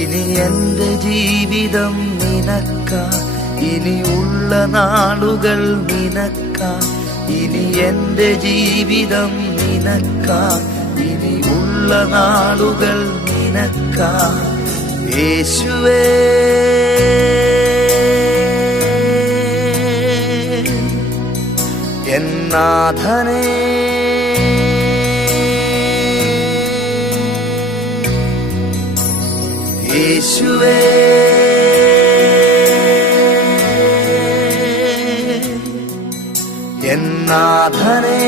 ഇനി എൻ്റെ ജീവിതം നിനക്കാ, ഇനിയുള്ള നാളുകൾ നിനക്കാ. ഇനി എൻ്റെ ജീവിതം നിനക്കാ, ഇനിയുള്ള നാളുകൾ നിനക്കാ. യേശുവേ എൻ നാഥനേ, യേശുവേ എൻ നാഥനേ,